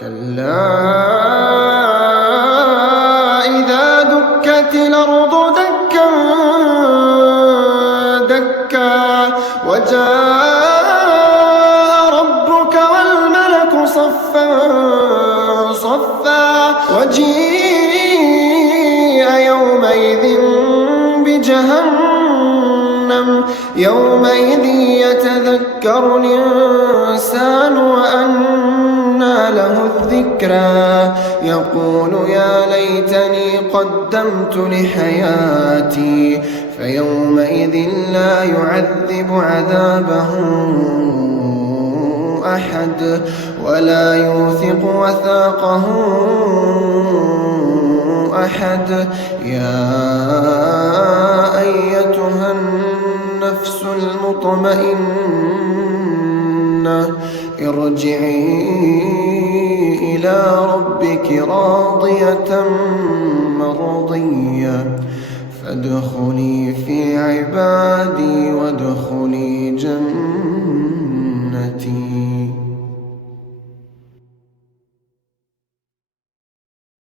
كلا إذا دكت الأرض دكا دكا وجاء ربك والملك صفا صفا وجيء يومئذ بجهنم يومئذ يتذكر الإنسان وأنى له الذكرى يقول يا ليتني قدمت لحياتي فيومئذ لا يعذب عذابه أحد ولا يوثق وثاقه أحد يا أيتها النفس المطمئنة ارجعي إلى ربك راضية مرضية فادخلي في عبادي وادخلي جنتي.